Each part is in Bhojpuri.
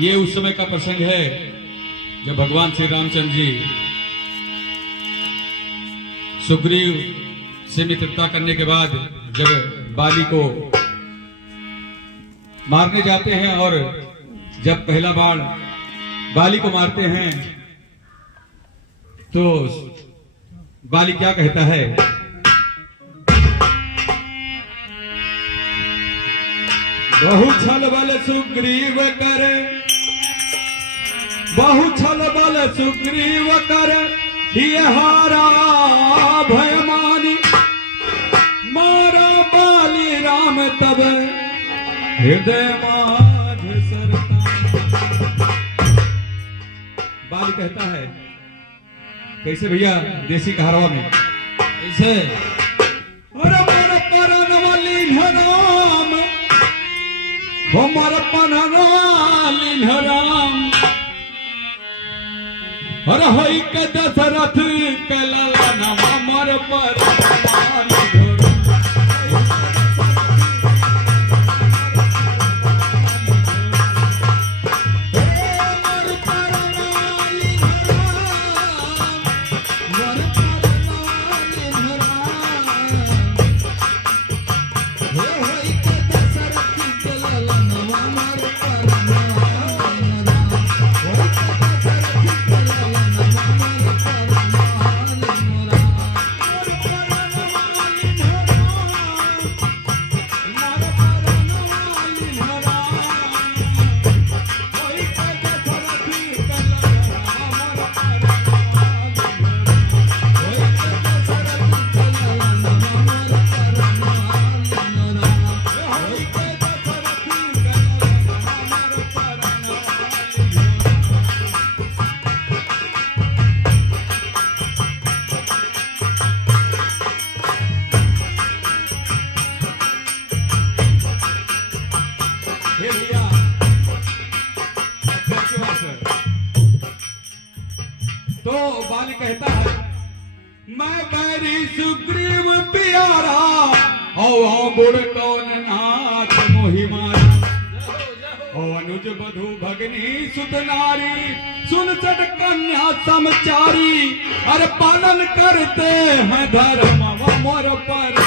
ये उस समय का प्रसंग है जब भगवान श्री रामचंद्र जी सुग्रीव से मित्रता करने के बाद जब बाली को मारने जाते हैं और जब पहला बाण बाली को मारते हैं तो बाली क्या कहता है? बहु छल बल सुग्रीव करे, बहु छल बल सुग्रीव करे, ये हारा भय मानी, मारा बाली राम तब हृदय माध सरता। बाली कहता है कैसे भैया देसी कहारवा में कैसे? अरे मर परनवली राम, हो मर परनवली राम, अरे होई के दशरथ के ललनवा मर परनवली तो बाली कहता है मैं बैरी सुग्रीव प्यारा और बुढ़ कौन नाथ मोहि मारा, ओ अनुज बधु भगनी सुत नारी, सुन सट कन्या समचारी, अरे पालन करते हैं धर्म मोर पर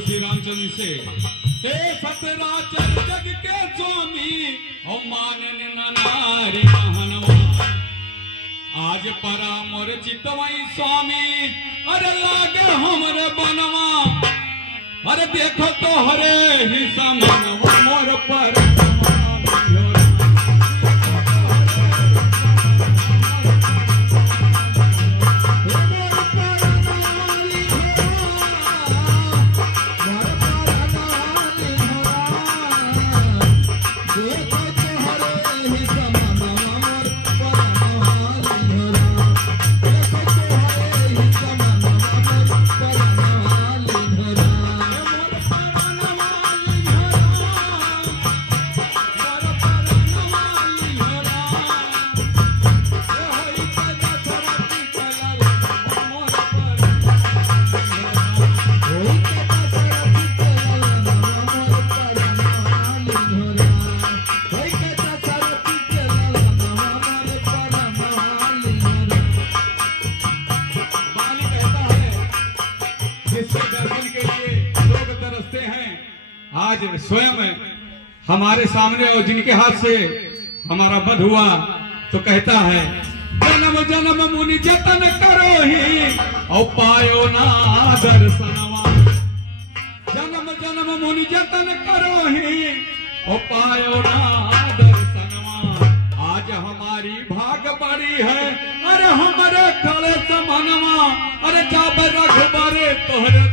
श्री रामचंद्र से, हे सतराचर जग के स्वामी, ओ मानन नारी महनवा, आज परा मोर चितवई स्वामी, अरे लागे हमरे बनवा, अरे देखो तो हरे ही समनवा मोर पर आज स्वयं हमारे सामने और जिनके हाथ से हमारा वध हुआ तो कहता है जन्म जन्म मुनि जतन करो ही और पायो ना दर्शनवा। जन्म जन्म मुनि जतन करो ही और पायो ना दर्शनवा। आज हमारी भाग बड़ी है अरे हमारे खड़े समनवा। अरे जाब रघुबरे तोहरे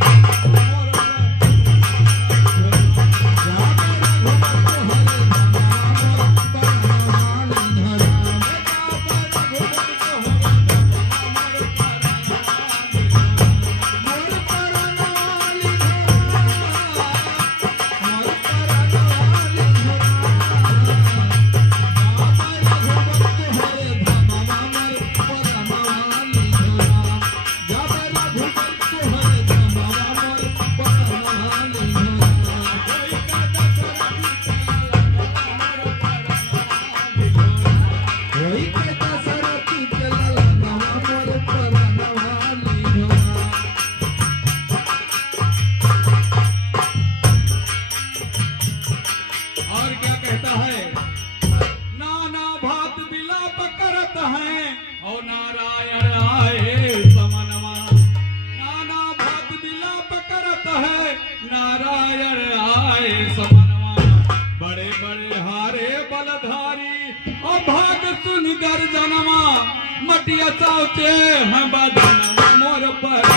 भाग सुन गर्जनवा। मटिया सोचे हैं बदनवा मोर पर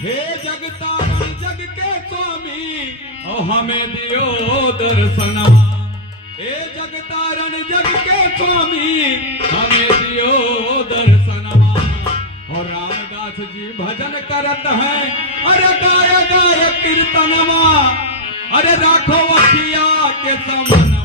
हे जगतारण जग के स्वामी ओ हमें दियो दर्शनवा। हे जगतारण जग के स्वामी हमें दियो दर्शनवा। और रामदास जी भजन करत हैं अरे गाय गाय कीर्तनवा। अरे राखो अखिया के समन